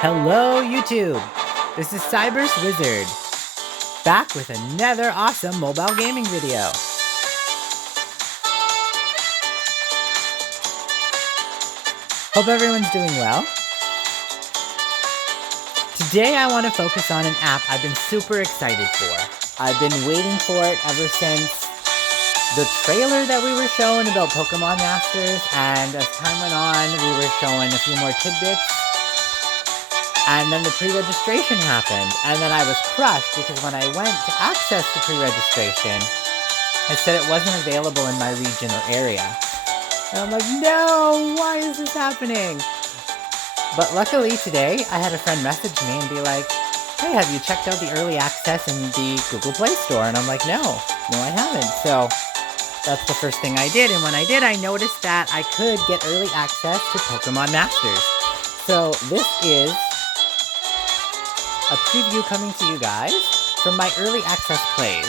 Hello, YouTube! This is Cybers Wizard, back with another awesome mobile gaming video. Hope everyone's doing well. Today I want to focus on an app I've been super excited for. I've been waiting for it ever since the trailer that we were shown about Pokemon Masters, and as time went on, we were showing a few more tidbits. And then the pre-registration happened, and then I was crushed because when I went to access the pre-registration, it said it wasn't available in my region or area. And I'm like, no, why is this happening? But luckily today, I had a friend message me and be like, hey, have you checked out the early access in the Google Play Store? And I'm like, no, I haven't. So that's the first thing I did, and when I did, I noticed that I could get early access to Pokemon Masters. So this is a preview coming to you guys from my early access plays.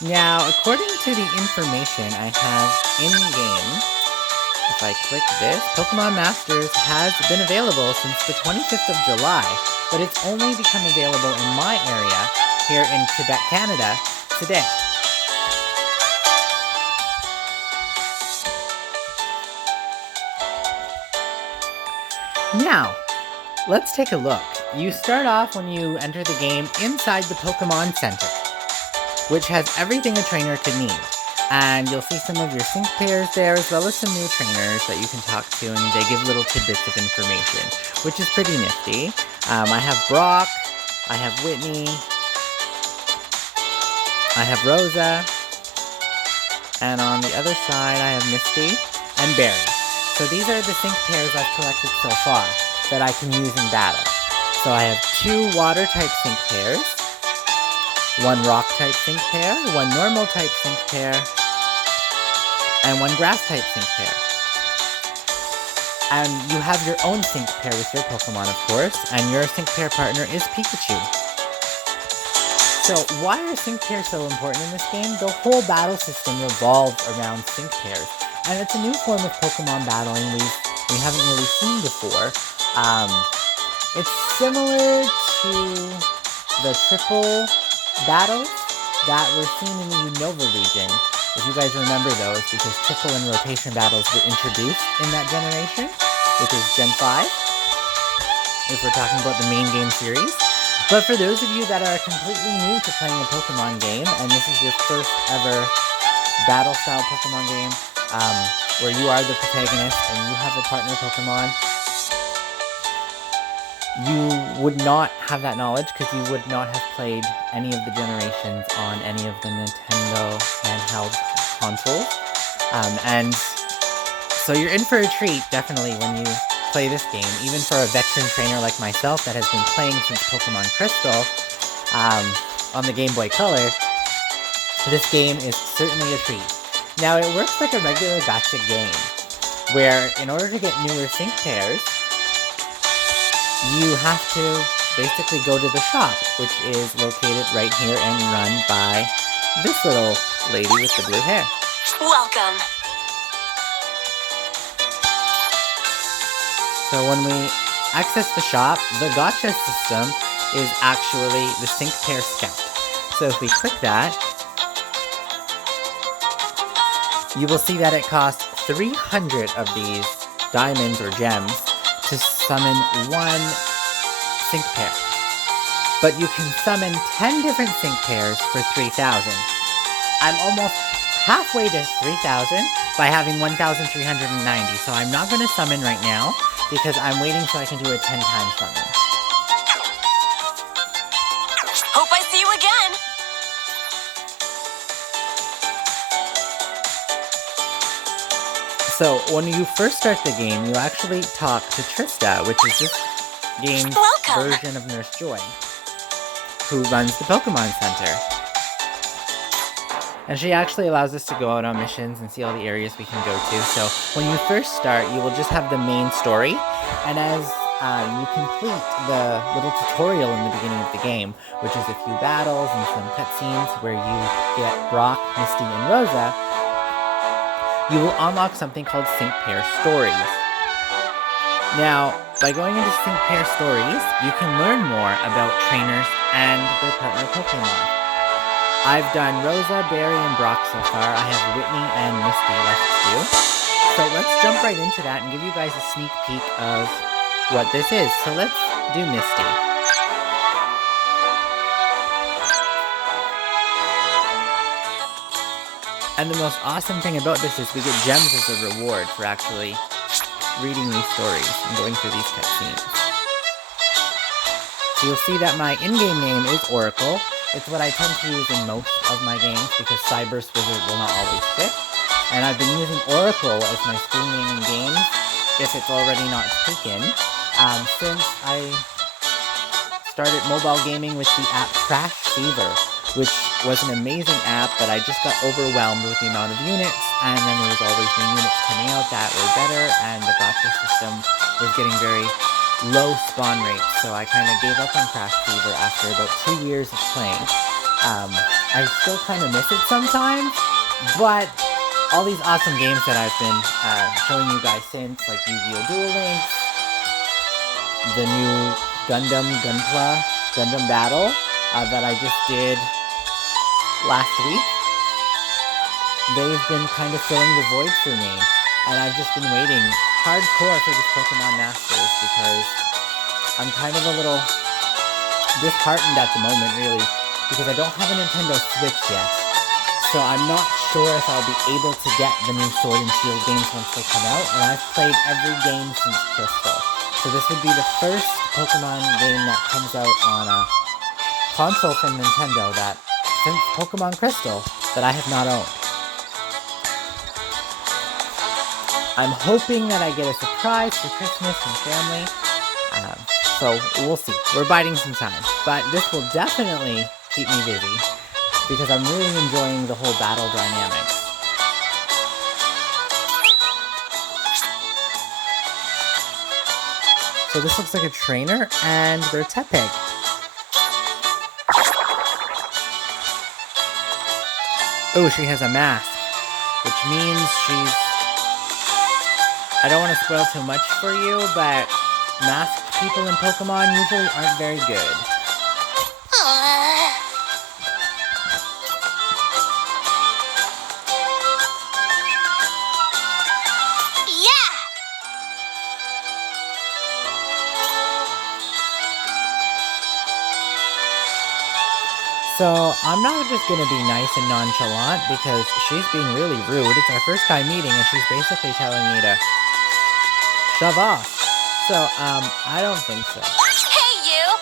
Now, according to the information I have in-game, if I click this, Pokemon Masters has been available since the 25th of July, but it's only become available in my area here in Quebec, Canada, today. Now, let's take a look. You start off when you enter the game inside the Pokemon Center, which has everything a trainer could need. And you'll see some of your sync pairs there, as well as some new trainers that you can talk to, and they give little tidbits of information, which is pretty nifty. I have Brock, I have Whitney, I have Rosa, and on the other side I have Misty and Barry. So these are the sync pairs I've collected so far that I can use in battle. So I have 2 water-type sync pairs, 1 rock-type sync pair, 1 normal-type sync pair, and 1 grass-type sync pair. And you have your own sync pair with your Pokemon, of course, and your sync pair partner is Pikachu. So why are sync pairs so important in this game? The whole battle system revolves around sync pairs, and it's a new form of Pokemon battling we haven't really seen before. It's similar to the triple battles that were seen in the Unova region, if you guys remember those, because triple and rotation battles were introduced in that generation, which is Gen 5, if we're talking about the main game series. But for those of you that are completely new to playing a Pokemon game, and this is your first ever battle-style Pokemon game, where you are the protagonist and you have a partner Pokemon, you would not have that knowledge because you would not have played any of the generations on any of the Nintendo handheld consoles. And so you're in for a treat, definitely, when you play this game, even for a veteran trainer like myself that has been playing since Pokemon Crystal on the Game Boy Color. This game is certainly a treat. Now, it works like a regular gacha game, where in order to get newer sync pairs, you have to basically go to the shop, which is located right here and run by this little lady with the blue hair. Welcome. So when we access the shop, the gacha system is actually the sync pair scout. So if we click that, you will see that it costs 300 of these diamonds or gems to summon 1 sync pair. But you can summon 10 different sync pairs for 3,000. I'm almost halfway to 3,000 by having 1,390, so I'm not going to summon right now because I'm waiting so I can do a 10-time summon. Hope I see you again. So, when you first start the game, you actually talk to Trista, which is this game's version of Nurse Joy, who runs the Pokemon Center. And she actually allows us to go out on missions and see all the areas we can go to. So, when you first start, you will just have the main story, and as you complete the little tutorial in the beginning of the game, which is a few battles and some cutscenes where you get Brock, Misty, and Rosa, you will unlock something called Sync Pair Stories. Now, By going into Sync Pair Stories, you can learn more about trainers and their partner Pokemon. I've done Rosa, Barry, and Brock so far. I have Whitney and Misty left to do. So let's jump right into that and give you guys a sneak peek of what this is. So let's do Misty. And the most awesome thing about this is we get gems as a reward for actually reading these stories and going through these cutscenes. So you'll see that my in-game name is Oracle. It's what I tend to use in most of my games because Cyberse Wizard will not always fit. And I've been using Oracle as my screen name in games, if it's already not taken, since I started mobile gaming with the app Crash Fever, which was an amazing app, but I just got overwhelmed with the amount of units, and then there was always new units coming out that were better, and the gacha system was getting very low spawn rates, so I kind of gave up on Crash Fever after about 2 years of playing. I still kind of miss it sometimes, but all these awesome games that I've been showing you guys since, like Yu-Gi-Oh! Duel Links, the new Gundam Battle that I just did last week, they've been kind of filling the void for me, and I've just been waiting hardcore for this Pokemon Masters because I'm kind of a little disheartened at the moment, really, because I don't have a Nintendo Switch yet, so I'm not sure if I'll be able to get the new Sword and Shield games once they come out, and I've played every game since Crystal, so this would be the first Pokemon game that comes out on a console from Nintendo that, since Pokemon Crystal, that I have not owned. I'm hoping that I get a surprise for Christmas and family, so we'll see. We're biding some time, but this will definitely keep me busy, because I'm really enjoying the whole battle dynamics. So this looks like a trainer, and they're Tepig. Oh, she has a mask, which means she's... I don't want to spoil too much for you, but masked people in Pokemon usually aren't very good. So, I'm not just gonna be nice and nonchalant because she's being really rude. It's our first time meeting and she's basically telling me to shove off. So, I don't think so. Hey, you!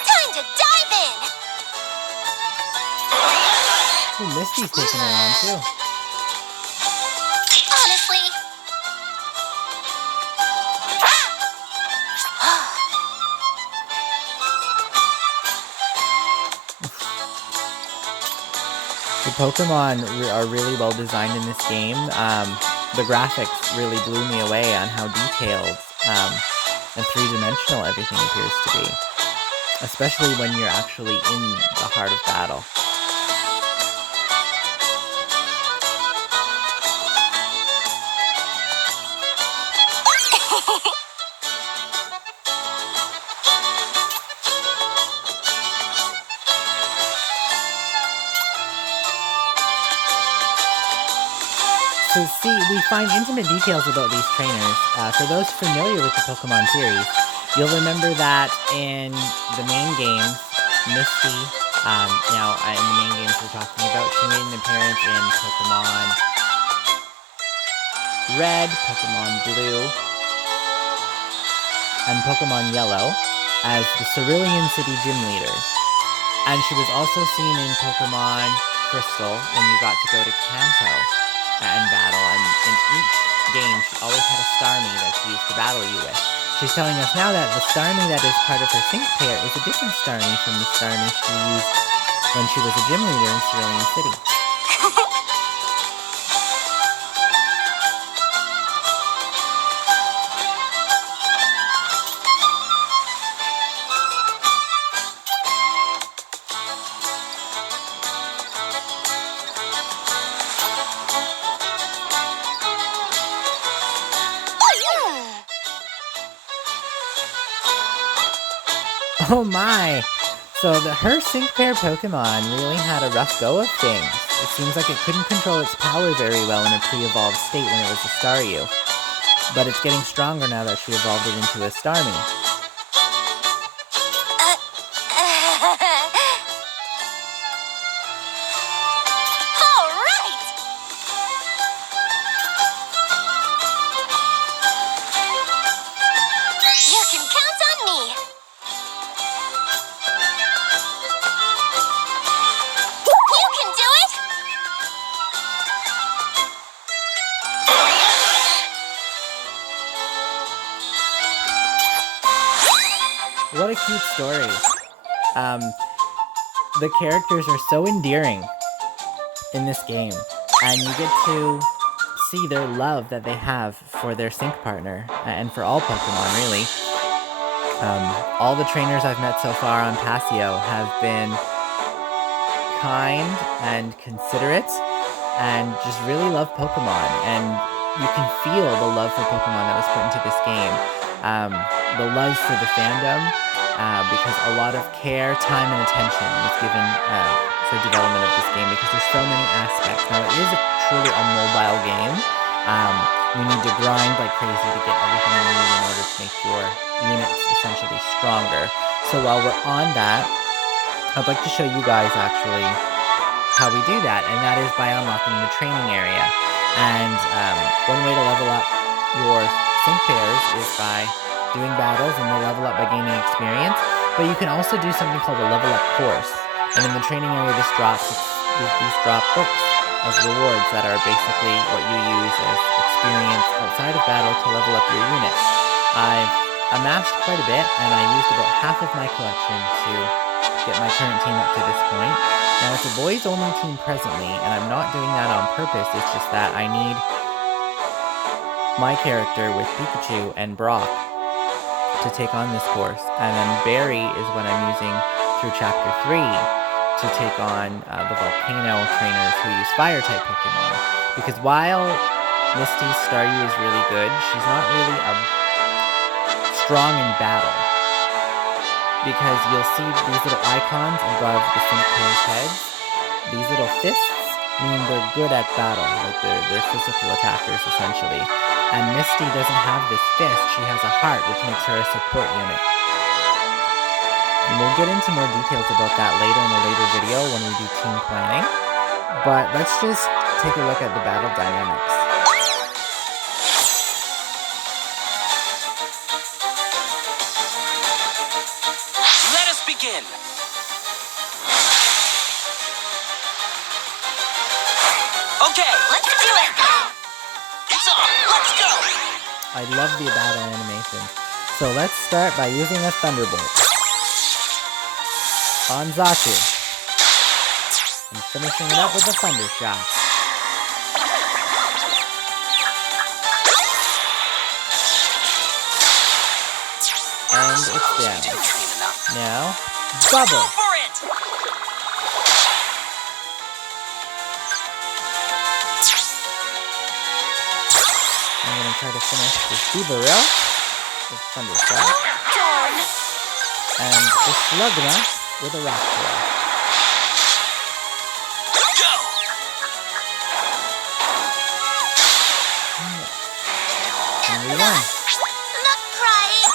Time to dive in! Ooh, Misty's taking her on too. Honestly... The Pokemon are really well designed in this game. The graphics really blew me away on how detailed and three-dimensional everything appears to be. Especially when you're actually in the heart of battle. So see, we find intimate details about these trainers. For those familiar with the Pokemon series, you'll remember that in the main games, Misty, now in the main games we're talking about, she made an appearance in Pokemon Red, Pokemon Blue, and Pokemon Yellow as the Cerulean City Gym Leader. And she was also seen in Pokemon Crystal when you got to go to Kanto and battle, and in each game she always had a Starmie that she used to battle you with. She's telling us now that the Starmie that is part of her sync pair is a different Starmie from the Starmie she used when she was a gym leader in Cerulean City. Oh my! So her sync pair Pokemon really had a rough go of things. It seems like it couldn't control its power very well in a pre-evolved state when it was a Staryu. But it's getting stronger now that she evolved it into a Starmie. All right! You can count on me. You can do it! What a cute story. The characters are so endearing in this game, and you get to see their love that they have for their sync partner, and for all Pokemon, really. All the trainers I've met so far on Passio have been kind and considerate, and just really love Pokemon, and you can feel the love for Pokemon that was put into this game. The love for the fandom, because a lot of care, time, and attention was given for development of this game, because there's so many aspects. Now, it is truly a mobile game. You need to grind like crazy to get everything you need in order to make your units essentially stronger. So while we're on that, I'd like to show you guys actually how we do that, and that is by unlocking the training area. And one way to level up your sync pairs is by doing battles, and you'll level up by gaining experience. But you can also do something called a level up course. And in the training area, these drop books as rewards that are basically what you use as experience outside of battle to level up your units. I've amassed quite a bit, and I used about half of my collection to get my current team up to this point. Now, it's a boys-only team presently, and I'm not doing that on purpose. It's just that I need my character with Pikachu and Brock to take on this course, and then Barry is what I'm using through Chapter 3 to take on the Volcano trainers who use Fire-type Pokemon. Because while Misty's Staryu is really good, she's not really strong in battle. Because you'll see these little icons above the sync pair's heads. These little fists mean they're good at battle, like they're physical attackers, essentially. And Misty doesn't have this fist, she has a heart, which makes her a support unit. And we'll get into more details about that later in a later video when we do team planning. But let's just take a look at the battle dynamics. Let us begin! Okay, Let's do it! it's on! Let's go! I love the battle animation. So let's start by using a Thunderbolt on Zaku, and finishing it up with a Thunder Shock. And it's down. Didn't train enough. Now, Go Bubble. for it! I'm gonna try to finish this Beaveril with Thunder Shock, Darn! and this Slugma with a Rock Throw. Go! And we won. Not crying!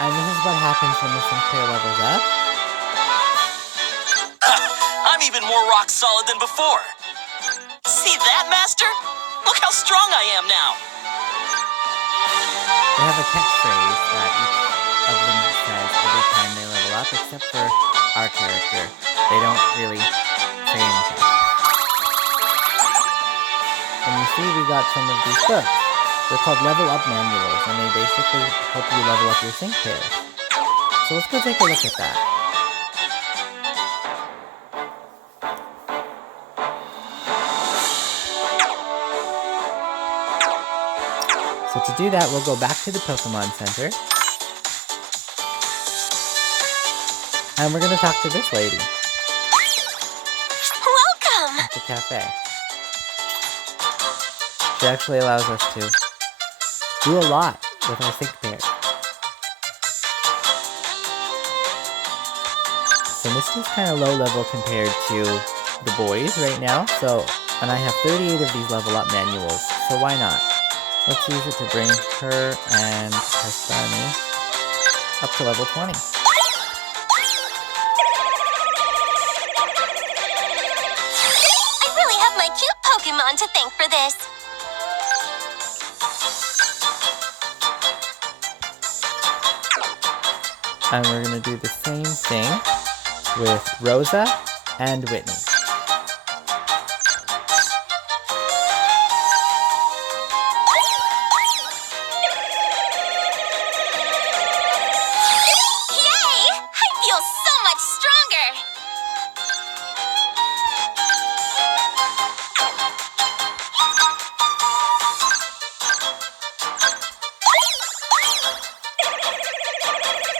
And this is what happens when the sync pair levels up. I'm even more rock solid than before. See that, Master? Look how strong I am now. They have a catchphrase that each of them says every time they level up, except for our character. They don't really say anything. And you see we got some of these books. They're called Level Up Manuals, and they basically help you level up your sync pairs. So let's go take a look at that. So to do that, we'll go back to the Pokemon Center. And we're going to talk to this lady. the cafe. She actually allows us to do a lot with our sync pair. So Misty's kind of low level compared to the boys right now, and I have 38 of these level up manuals, so why not? Let's use it to bring her and her Starmie up to level 20. I really have my cute Pokemon to thank for this. And we're going to do the same thing with Rosa and Whitney. Yay! I feel so much stronger.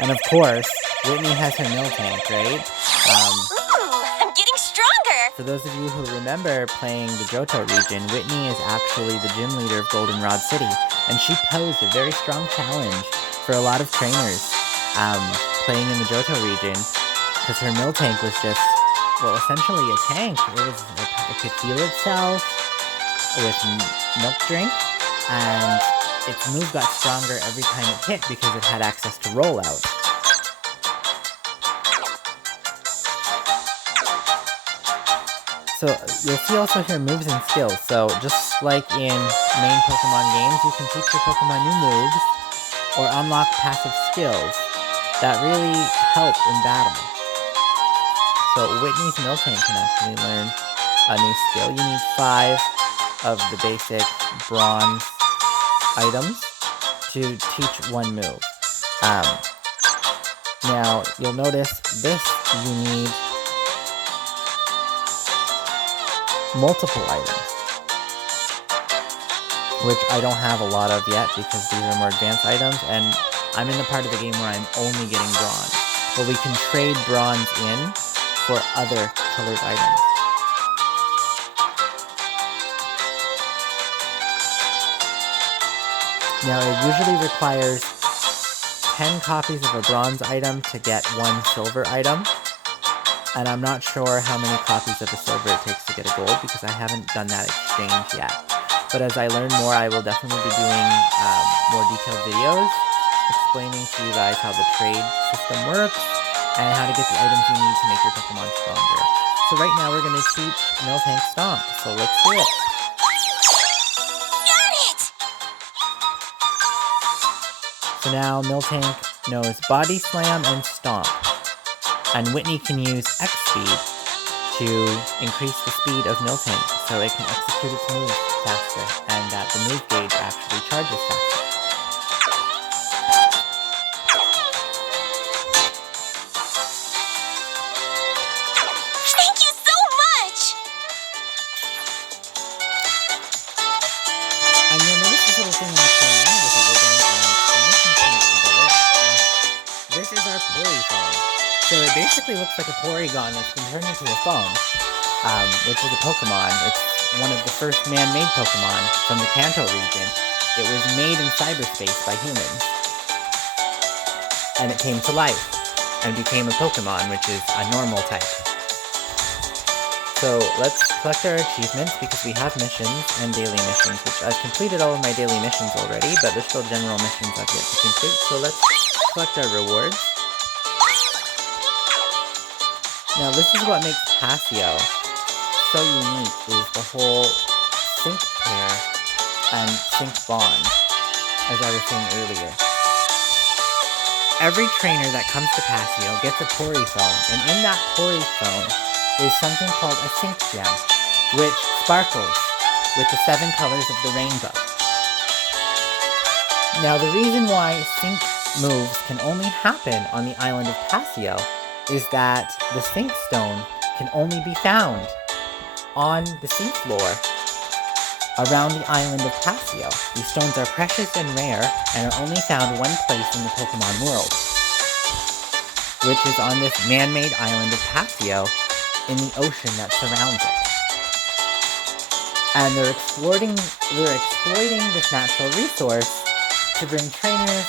And of course, Whitney has her Miltank, right? Ooh, I'm getting stronger. For those of you who remember playing the Johto region, Whitney is actually the gym leader of Goldenrod City, and she posed a very strong challenge for a lot of trainers playing in the Johto region, because her Miltank was just, well, essentially a tank. It could heal itself with milk drink, and its move got stronger every time it hit because it had access to rollout. So you'll see also here moves and skills. So just like in main Pokemon games, you can teach your Pokemon new moves or unlock passive skills that really help in battle. So Whitney's Miltank can actually learn a new skill. You need 5 of the basic bronze items to teach one move. Now you'll notice this, you need multiple items, which I don't have a lot of yet because these are more advanced items, and I'm in the part of the game where I'm only getting bronze. But we can trade bronze in for other colored items. Now it usually requires 10 copies of a bronze item to get 1 silver item. And I'm not sure how many copies of a silver it takes to get a gold because I haven't done that exchange yet. But as I learn more, I will definitely be doing more detailed videos explaining to you guys how the trade system works and how to get the items you need to make your Pokemon stronger. So right now we're going to teach Miltank Stomp, so let's do it. Got it! So now Miltank knows Body Slam and Stomp. And Whitney can use X-Speed to increase the speed of Miltank so it can execute its moves faster and that the move gauge actually charges faster. Thank you so much! And you'll notice this little thing in the corner with a ribbon and exclamation point above it. This is our Poryphone. So it basically looks like a Porygon that's been turned into a phone, which is a Pokemon. It's one of the first man-made Pokemon from the Kanto region. It was made in cyberspace by humans. And it came to life and became a Pokemon, which is a normal type. So let's collect our achievements because we have missions and daily missions, which I've completed all of my daily missions already, but there's still general missions I've yet to complete. So let's collect our rewards. Now this is what makes Pasio so unique, is the whole sync pair and sync bond, as I was saying earlier. Every trainer that comes to Pasio gets a Poryphone, and in that Poryphone is something called a Sync Gem, which sparkles with the 7 colors of the rainbow. Now the reason why sync moves can only happen on the island of Pasio is that the Sync Stone can only be found on the seafloor around the island of Pasio. These stones are precious and rare and are only found one place in the Pokemon world, which is on this man-made island of Pasio in the ocean that surrounds it. And they're exploiting this natural resource to bring trainers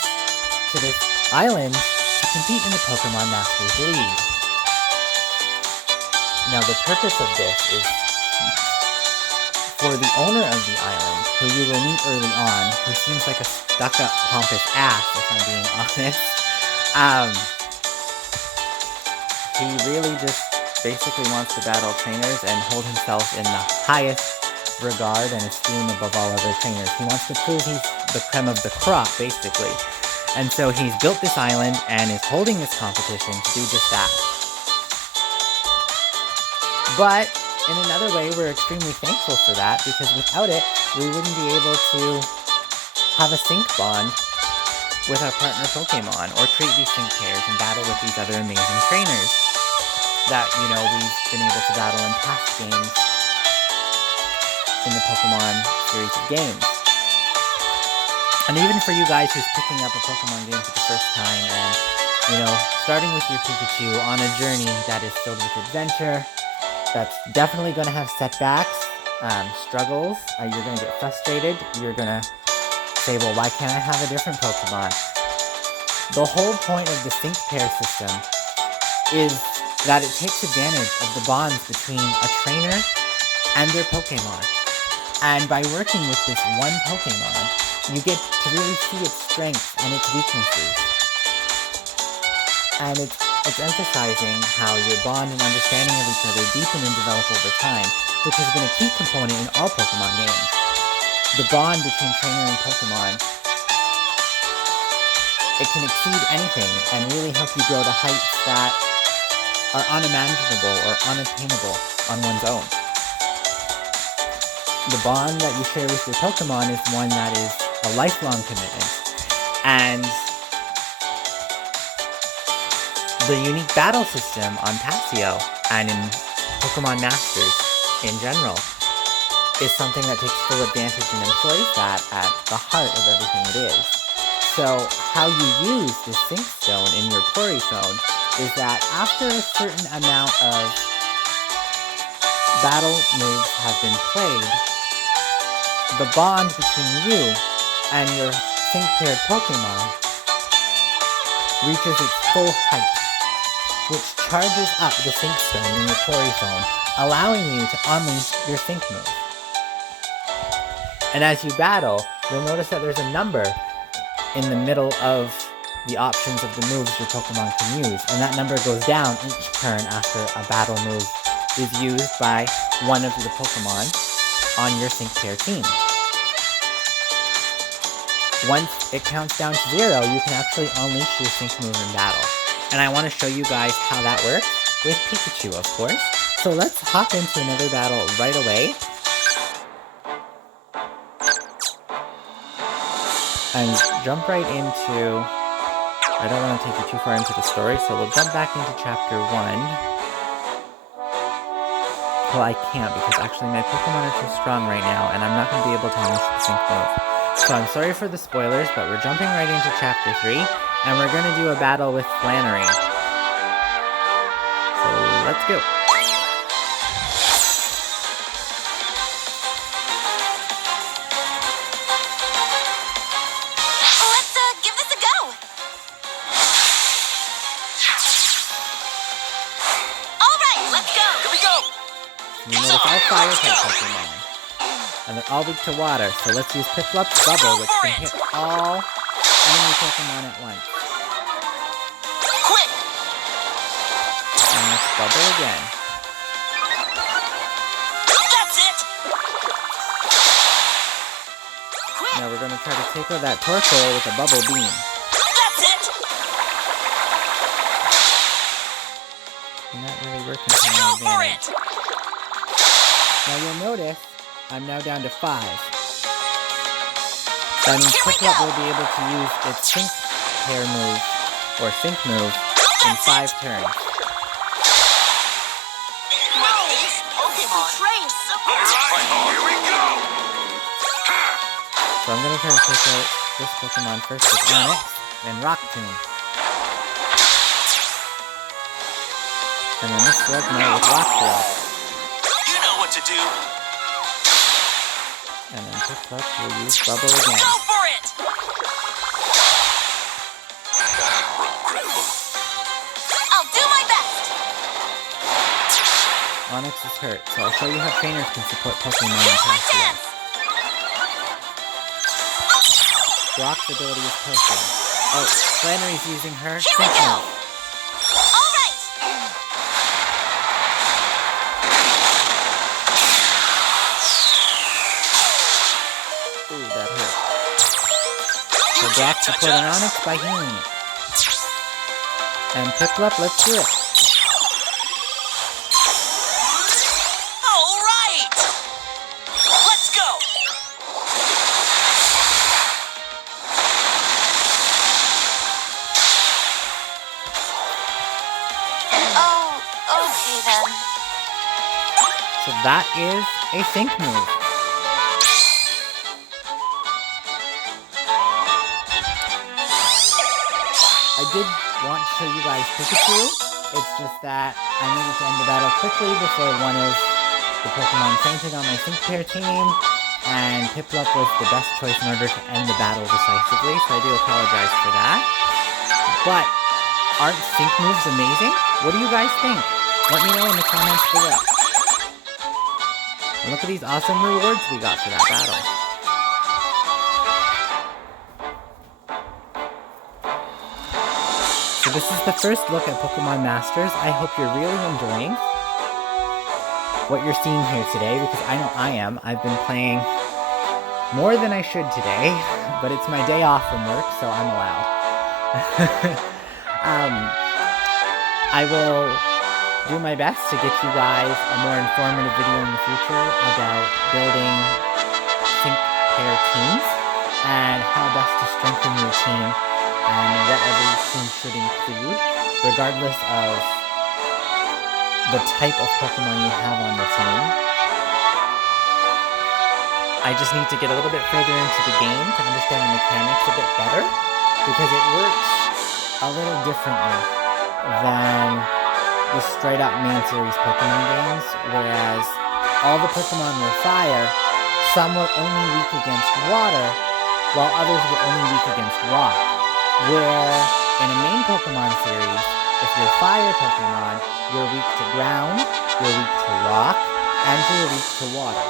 to this island to compete in the Pokemon Masters League. Now the purpose of this is for the owner of the island, who you will meet early on, who seems like a stuck-up pompous ass, if I'm being honest. He really just basically wants to battle trainers and hold himself in the highest regard and esteem above all other trainers. He wants to prove he's the creme of the crop, basically. And so he's built this island and is holding this competition to do just that. But in another way, we're extremely thankful for that, because without it, we wouldn't be able to have a sync bond with our partner Pokemon, or create these sync pairs and battle with these other amazing trainers that, we've been able to battle in past games in the Pokemon series of games. And even for you guys who's picking up a Pokemon game for the first time and, starting with your Pikachu on a journey that is filled with adventure, that's definitely going to have setbacks, struggles, you're going to get frustrated, you're going to say, well, why can't I have a different Pokemon? The whole point of the sync pair system is that it takes advantage of the bonds between a trainer and their Pokemon. And by working with this one Pokemon, you get to really see its strengths and its weaknesses. And it's emphasizing how your bond and understanding of each other deepen and develop over time, which has been a key component in all Pokemon games. The bond between trainer and Pokemon, it can exceed anything and really help you grow to heights that are unimaginable or unattainable on one's own. The bond that you share with your Pokemon is one that is a lifelong commitment. And the unique battle system on Pasio and in Pokemon Masters in general is something that takes full advantage and employs that at the heart of everything it is. So how you use the Sync Stone in your Poryphone is that after a certain amount of battle moves have been played, the bond between you and your sync paired Pokemon reaches its full height, which charges up the Sync Stone in your Poryphone, allowing you to unleash your Sync move. And as you battle, you'll notice that there's a number in the middle of the options of the moves your Pokemon can use, and that number goes down each turn after a battle move is used by one of the Pokemon on your sync pair team. Once it counts down to 0, you can actually unleash your sync move in battle. And I want to show you guys how that works with Pikachu, of course. So let's hop into another battle right away. And jump right into... I don't want to take you too far into the story, so we'll jump back into Chapter 1. Well, I can't, because actually my Pokemon are too strong right now, and I'm not going to be able to unleash the sync move. So I'm sorry for the spoilers, but we're jumping right into Chapter 3, and we're going to do a battle with Flannery. So let's go. You notice all fire type Pokemon, and they're all weak to water, so let's use Piplup's Bubble, which can hit all enemy Pokemon at once. Quick! And let's Bubble again. That's it! Now we're going to try to take out that Torkoal with a Bubble Beam. That's it! Not really working to my advantage. Now you'll notice, I'm now down to 5. That means Piplup will be able to use its Sync Pair move, or Sync move, in 5 turns. Here we go! So I'm going to try to take out this Pokemon first with Onix and Rock Tomb. And then this Slugma with Rock Throw. You know what to do. And then Piplup will use Bubble again. Go for it! I'll do my best. Onyx is hurt, so I'll show you how trainers can support Pokemon in Here's my Passio. chance. Brock's ability is Potion. Oh, Flannery's using her Here we Sync go. Move. All right. Ooh, that hurt. So You Brock can't touch supporting us. Onyx by healing it. And Piplup, let's do it. All right! Let's go! Oh, okay then. So that is a Sync Move. I did want to show you guys Pikachu. It's just that I needed to end the battle quickly before one of the Pokemon fainted on my Sync Pair team, and Piplup was the best choice in order to end the battle decisively, so I do apologize for that. But aren't Sync moves amazing? What do you guys think? Let me know in the comments below. And look at these awesome rewards we got for that battle. So this is the first look at Pokemon Masters. I hope you're really enjoying what you're seeing here today, because I know I am. I've been playing more than I should today, but it's my day off from work, so I'm allowed. I will do my best to get you guys a more informative video in the future about building Sync Pair teams and how best to strengthen your team and what every team should include, regardless of the type of Pokemon you have on the team. I just need to get a little bit further into the game to understand the mechanics a bit better, because it works a little differently than the straight-up main series Pokemon games, whereas all the Pokemon were fire, some were only weak against water, while others were only weak against rock. Where in a main Pokemon series, if you're fire Pokemon, you're weak to ground, you're weak to rock, and you're weak to water.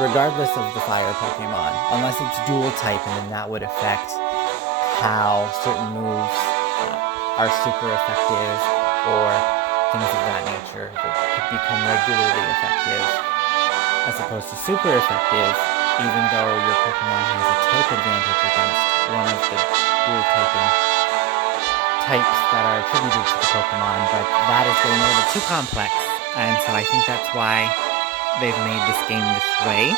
Regardless of the fire Pokemon, unless it's dual type, and then that would affect how certain moves are super effective, or things of that nature that could become regularly effective, as opposed to super effective, even though your Pokemon has a type advantage against one of the dual typing types that are attributed to the Pokemon, but that is getting a little too complex, and so I think that's why they've made this game this way.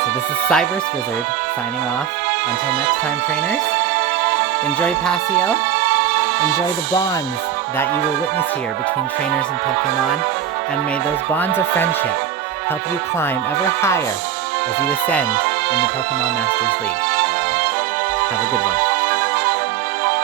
So this is Cybers Wizard signing off. Until next time, trainers, enjoy Passio, enjoy the bonds that you will witness here between trainers and Pokemon, and may those bonds of friendship help you climb ever higher as you ascend in the Pokemon Masters League. Have a good one.